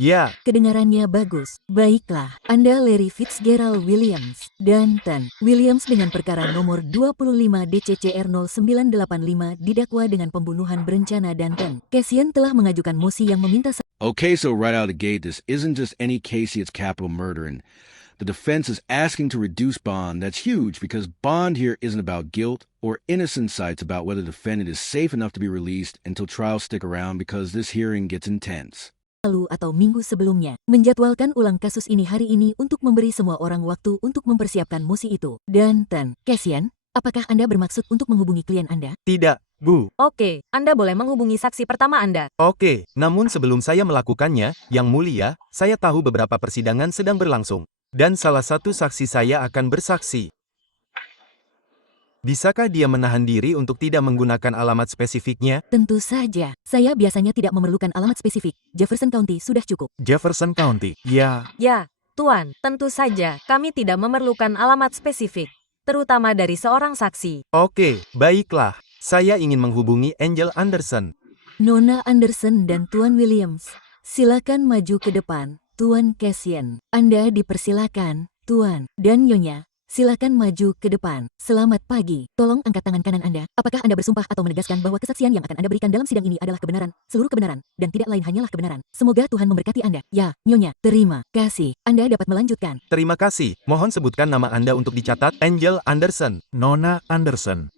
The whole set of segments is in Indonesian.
Ya, Kedengarannya bagus. Baiklah, Anda Larry Fitzgerald Williams, Danton Williams dengan perkara nomor 25 DCCR 0985 didakwa dengan pembunuhan berencana Danton. Cassian telah mengajukan mosi yang meminta Okay, so right out of the gate, this isn't just any case, it's capital murder, and the defense is asking to reduce bond. That's huge because bond here isn't about guilt or innocence. It's about whether the defendant is safe enough to be released until trials stick around because this hearing gets intense. lalu atau minggu sebelumnya, menjadwalkan ulang kasus ini hari ini untuk memberi semua orang waktu untuk mempersiapkan mosi itu. Danton, Cassian, apakah Anda bermaksud untuk menghubungi klien Anda? tidak, Bu. Oke, Anda boleh menghubungi saksi pertama Anda. Oke, namun sebelum saya melakukannya, Yang Mulia, saya tahu beberapa persidangan sedang berlangsung. Dan salah satu saksi saya akan bersaksi. Bisakah dia menahan diri untuk tidak menggunakan alamat spesifiknya? Tentu saja. Saya biasanya tidak memerlukan alamat spesifik. Jefferson County sudah cukup. Jefferson County. Ya, Ya, Tuan, tentu saja kami tidak memerlukan alamat spesifik, terutama dari seorang saksi. oke, baiklah. Saya ingin menghubungi Angel Anderson. Nona Anderson dan Tuan Williams, silakan maju ke depan. Tuan Cassian, Anda dipersilakan. Tuan dan Nyonya, silakan maju ke depan. Selamat pagi. Tolong angkat tangan kanan Anda. Apakah Anda bersumpah atau menegaskan bahwa kesaksian yang akan Anda berikan dalam sidang ini adalah kebenaran, seluruh kebenaran, dan tidak lain hanyalah kebenaran? Semoga Tuhan memberkati Anda. Ya, Nyonya. Terima kasih. Anda dapat melanjutkan. Terima kasih. Mohon sebutkan nama Anda untuk dicatat. Angel Anderson. Nona Anderson.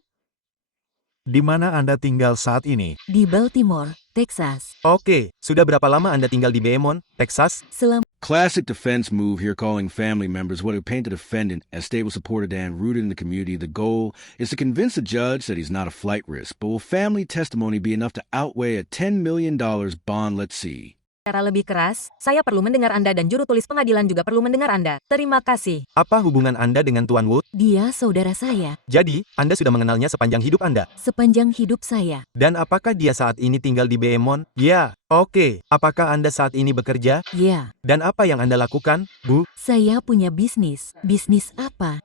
Di mana Anda tinggal saat ini? Di Baltimore, Texas. Oke, sudah berapa lama Anda tinggal di Beaumont, Texas? Selama Classic defense move here, calling family members what would paint the defendant as stable, supported, and rooted in the community. The goal is to convince the judge that he's not a flight risk. But will family testimony be enough to outweigh a $10 million bond? Let's see. Secara lebih keras, saya perlu mendengar Anda dan juru tulis pengadilan juga perlu mendengar Anda. Terima kasih. Apa hubungan Anda dengan Tuan Wood? dia saudara saya, Jadi, Anda sudah mengenalnya sepanjang hidup Anda. sepanjang hidup saya. Dan apakah dia saat ini tinggal di Beaumont? Ya, oke. Apakah Anda saat ini bekerja? Ya, Dan apa yang Anda lakukan, Bu? saya punya bisnis. Bisnis apa?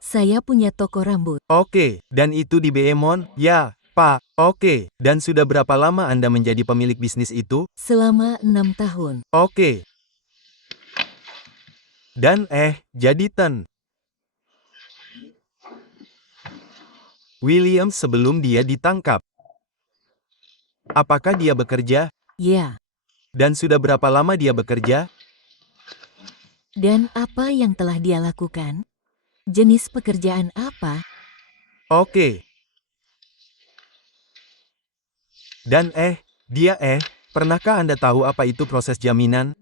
Saya punya toko rambut. Oke, dan itu di Beaumont? Ya, Pak. Oke, dan sudah berapa lama Anda menjadi pemilik bisnis itu? Selama 6 tahun. Oke. Dan jadi Tan William sebelum dia ditangkap. Apakah dia bekerja? Ya, Dan sudah berapa lama dia bekerja? dan apa yang telah dia lakukan? Jenis pekerjaan apa? Oke. Dan dia pernahkah Anda tahu apa itu proses jaminan?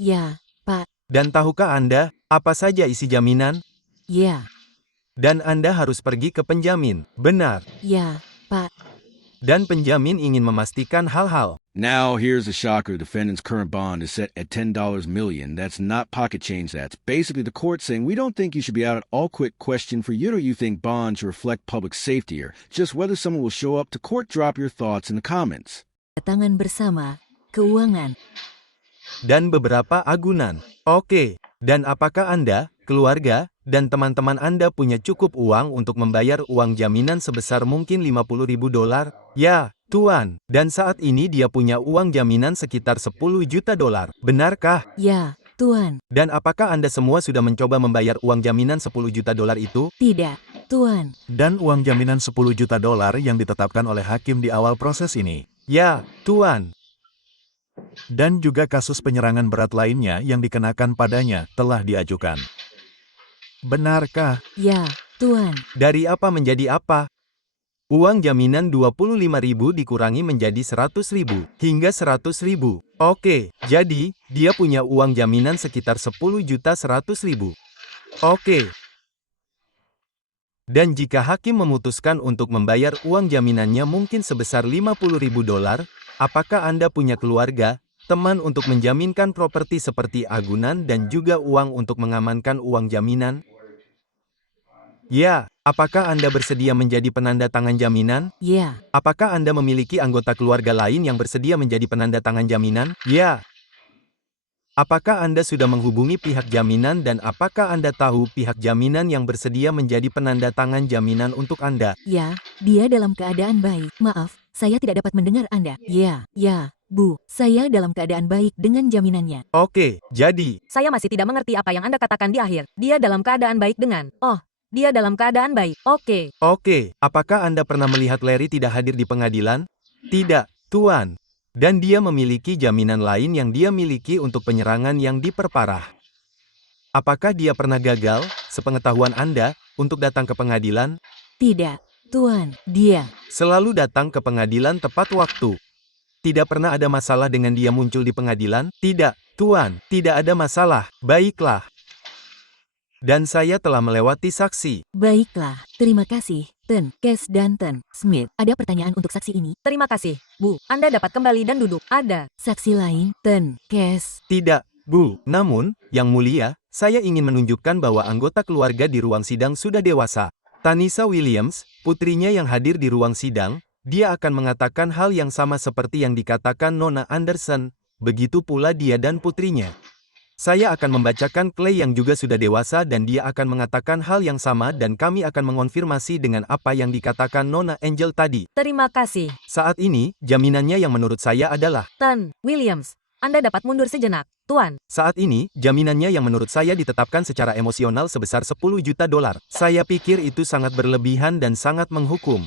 Ya, Pak. Dan tahukah Anda apa saja isi jaminan? Ya, Dan Anda harus pergi ke penjamin, benar. ya, Pak. Dan penjamin ingin memastikan hal-hal. Now, here's the shocker. The defendant's current bond is set at $10 million. That's not pocket change. That's basically the court saying, we don't think you should be out at all. Quick question for you. Do you think bonds should reflect public safety or just whether someone will show up to court? Drop your thoughts in the comments. Tangan bersama, keuangan. Dan beberapa agunan. Oke. Dan apakah Anda, keluarga, dan teman-teman Anda punya cukup uang untuk membayar uang jaminan sebesar mungkin $50.000? Ya, Tuan. Dan saat ini dia punya uang jaminan sekitar $10 juta. Benarkah? Ya, Tuan. Dan apakah Anda semua sudah mencoba membayar uang jaminan $10 juta itu? Tidak, Tuan. Dan uang jaminan $10 juta yang ditetapkan oleh hakim di awal proses ini. Ya, Tuan. Dan juga kasus penyerangan berat lainnya yang dikenakan padanya telah diajukan. Benarkah? Ya, Tuan. Dari apa menjadi apa? Uang jaminan 25.000 dikurangi menjadi 100.000 hingga 100.000. Oke, jadi dia punya uang jaminan sekitar 10.100.000. Oke. Dan jika hakim memutuskan untuk membayar uang jaminannya mungkin sebesar $50.000, apakah Anda punya keluarga, teman untuk menjaminkan properti seperti agunan dan juga uang untuk mengamankan uang jaminan? Ya, apakah Anda bersedia menjadi penanda tangan jaminan? Ya, Apakah Anda memiliki anggota keluarga lain yang bersedia menjadi penanda tangan jaminan? Ya. Apakah Anda sudah menghubungi pihak jaminan dan apakah Anda tahu pihak jaminan yang bersedia menjadi penanda tangan jaminan untuk Anda? ya, dia dalam keadaan baik. Maaf, Saya tidak dapat mendengar Anda. Ya, Bu. Saya dalam keadaan baik dengan jaminannya. Oke, jadi, Saya masih tidak mengerti apa yang Anda katakan di akhir. Dia dalam keadaan baik dengan... Oh, dia dalam keadaan baik. Oke. apakah Anda pernah melihat Larry tidak hadir di pengadilan? Tidak, Tuan. Dan dia memiliki jaminan lain yang dia miliki untuk penyerangan yang diperparah. Apakah dia pernah gagal, sepengetahuan Anda, untuk datang ke pengadilan? Tidak, Tuan. Dia. Selalu datang ke pengadilan tepat waktu. Tidak pernah ada masalah dengan dia muncul di pengadilan? Tidak, Tuan. Tidak ada masalah. Baiklah. Dan saya telah melewati saksi. Baiklah. Terima kasih, Ten, Cass dan Ten, Smith. Ada pertanyaan untuk saksi ini? Terima kasih, Bu. Anda dapat kembali dan duduk. Ada. Saksi lain, Ten, Cass. Tidak, Bu. Namun, Yang Mulia, saya ingin menunjukkan bahwa anggota keluarga di ruang sidang sudah dewasa. Tanissa Williams, putrinya yang hadir di ruang sidang, dia akan mengatakan hal yang sama seperti yang dikatakan Nona Anderson, begitu pula dia dan putrinya. Saya akan membacakan Clay yang juga sudah dewasa dan dia akan mengatakan hal yang sama dan kami akan mengonfirmasi dengan apa yang dikatakan Nona Angel tadi. Terima kasih. Saat ini, jaminannya yang menurut saya adalah, Ten, Williams. Anda dapat mundur sejenak, Tuan. saat ini, jaminannya yang menurut saya ditetapkan secara emosional sebesar 10 juta dolar. Saya pikir itu sangat berlebihan dan sangat menghukum.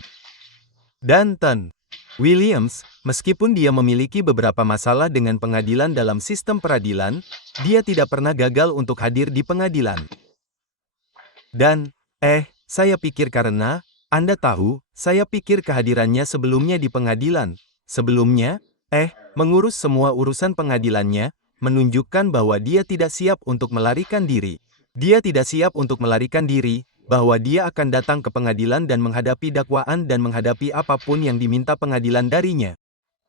Dan Ten Williams, meskipun dia memiliki beberapa masalah dengan pengadilan dalam sistem peradilan, dia tidak pernah gagal untuk hadir di pengadilan. Dan, saya pikir karena, Anda tahu, saya pikir kehadirannya sebelumnya di pengadilan, sebelumnya, mengurus semua urusan pengadilannya, menunjukkan bahwa dia tidak siap untuk melarikan diri. Dia tidak siap untuk melarikan diri, bahwa dia akan datang ke pengadilan dan menghadapi dakwaan dan menghadapi apapun yang diminta pengadilan darinya.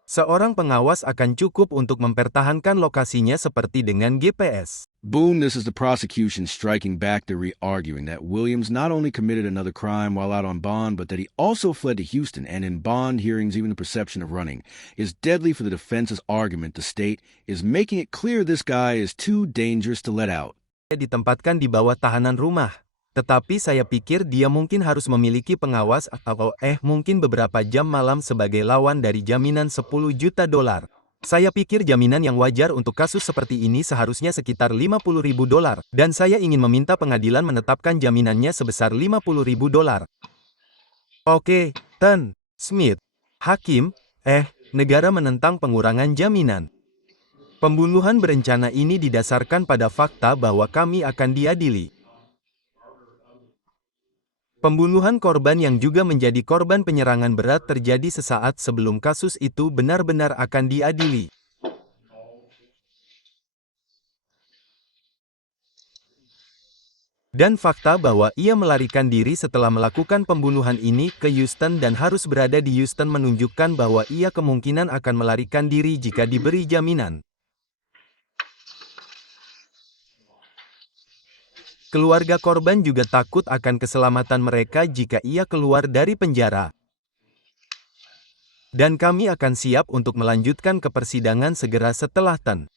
Seorang pengawas akan cukup untuk mempertahankan lokasinya seperti dengan GPS. Boom, this is the prosecution striking back to re-arguing that Williams not only committed another crime while out on bond, but that he also fled to Houston, and in bond hearings even the perception of running is deadly for the defense's argument the state is making it clear this guy is too dangerous to let out. Ditempatkan di bawah tahanan rumah. Tetapi saya pikir dia mungkin harus memiliki pengawas atau mungkin beberapa jam malam sebagai lawan dari jaminan 10 juta dolar. Saya pikir jaminan yang wajar untuk kasus seperti ini seharusnya sekitar 50.000 dolar, dan saya ingin meminta pengadilan menetapkan jaminannya sebesar 50.000 dolar. Oke, Ten Smith. Hakim, negara menentang pengurangan jaminan. Pembunuhan berencana ini didasarkan pada fakta bahwa kami akan diadili. Pembunuhan korban yang juga menjadi korban penyerangan berat terjadi sesaat sebelum kasus itu benar-benar akan diadili. Dan fakta bahwa ia melarikan diri setelah melakukan pembunuhan ini ke Houston dan harus berada di Houston menunjukkan bahwa ia kemungkinan akan melarikan diri jika diberi jaminan. Keluarga korban juga takut akan keselamatan mereka jika ia keluar dari penjara. Dan kami akan siap untuk melanjutkan ke persidangan segera setelah Ten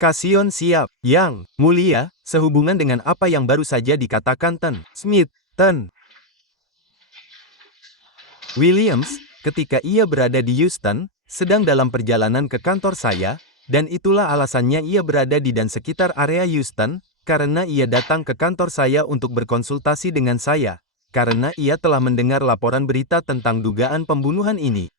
Casion siap. Yang Mulia, sehubungan dengan apa yang baru saja dikatakan Ten Smith, Ten Williams, ketika ia berada di Houston, sedang dalam perjalanan ke kantor saya, dan itulah alasannya ia berada di dan sekitar area Houston, karena ia datang ke kantor saya untuk berkonsultasi dengan saya, karena ia telah mendengar laporan berita tentang dugaan pembunuhan ini.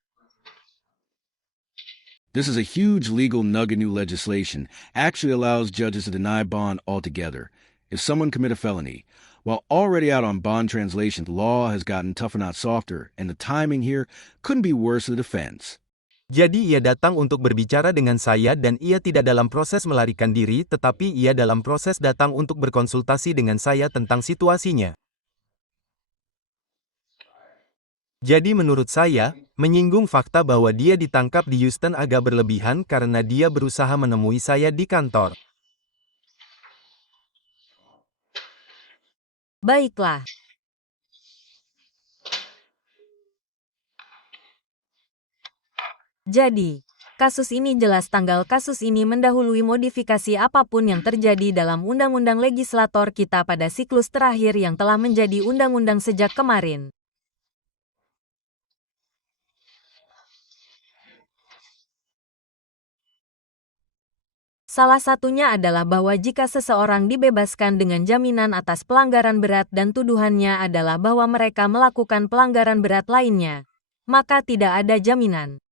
This is a huge legal nugget. New legislation actually allows judges to deny bond altogether if someone commit a felony. While already out on bond translation, the law has gotten tougher not softer, and the timing here couldn't be worse for the defense. Jadi ia datang untuk berbicara dengan saya dan ia tidak dalam proses melarikan diri tetapi ia dalam proses datang untuk berkonsultasi dengan saya tentang situasinya. Jadi menurut saya, menyinggung fakta bahwa dia ditangkap di Houston agak berlebihan karena dia berusaha menemui saya di kantor. Baiklah. Jadi, kasus ini jelas tanggal kasus ini mendahului modifikasi apapun yang terjadi dalam undang-undang legislator kita pada siklus terakhir yang telah menjadi undang-undang sejak kemarin. Salah satunya adalah bahwa jika seseorang dibebaskan dengan jaminan atas pelanggaran berat dan tuduhannya adalah bahwa mereka melakukan pelanggaran berat lainnya, maka tidak ada jaminan.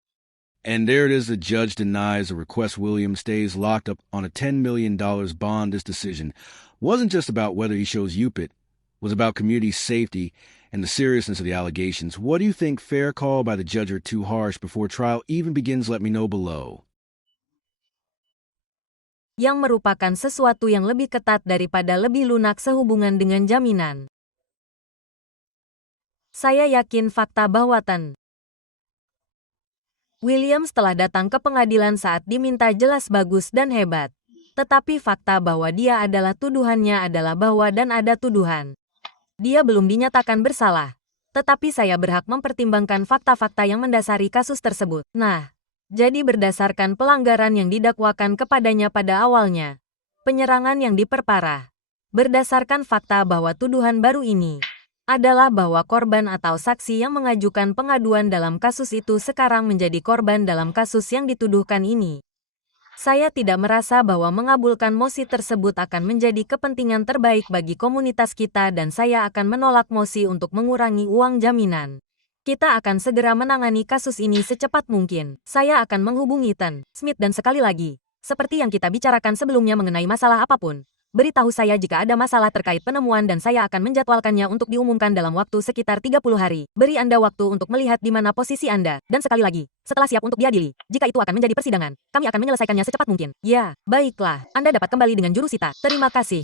And there it is, the judge denies a request Williams stays locked up on a $10 million bond. This decision wasn't just about whether he shows UPIT, it was about community safety and the seriousness of the allegations. What do you think? Fair call by the judge or too harsh? Before trial even begins, let me know below. Yang merupakan sesuatu yang lebih ketat daripada lebih lunak sehubungan dengan jaminan. Saya yakin fakta bahwa Williams telah datang ke pengadilan saat diminta jelas bagus dan hebat. Tetapi fakta bahwa dia adalah tuduhannya adalah bahwa dan ada tuduhan. Dia belum dinyatakan bersalah. Tetapi saya berhak mempertimbangkan fakta-fakta yang mendasari kasus tersebut. Nah, jadi berdasarkan pelanggaran yang didakwakan kepadanya pada awalnya, penyerangan yang diperparah, berdasarkan fakta bahwa tuduhan baru ini adalah bahwa korban atau saksi yang mengajukan pengaduan dalam kasus itu sekarang menjadi korban dalam kasus yang dituduhkan ini. Saya tidak merasa bahwa mengabulkan mosi tersebut akan menjadi kepentingan terbaik bagi komunitas kita dan saya akan menolak mosi untuk mengurangi uang jaminan. Kita akan segera menangani kasus ini secepat mungkin. Saya akan menghubungi Smith dan sekali lagi, seperti yang kita bicarakan sebelumnya mengenai masalah apapun, beritahu saya jika ada masalah terkait penemuan dan saya akan menjadwalkannya untuk diumumkan dalam waktu sekitar 30 hari. Beri Anda waktu untuk melihat di mana posisi Anda. Dan sekali lagi, setelah siap untuk diadili, jika itu akan menjadi persidangan, kami akan menyelesaikannya secepat mungkin. Ya, baiklah. Anda dapat kembali dengan jurusita. Terima kasih.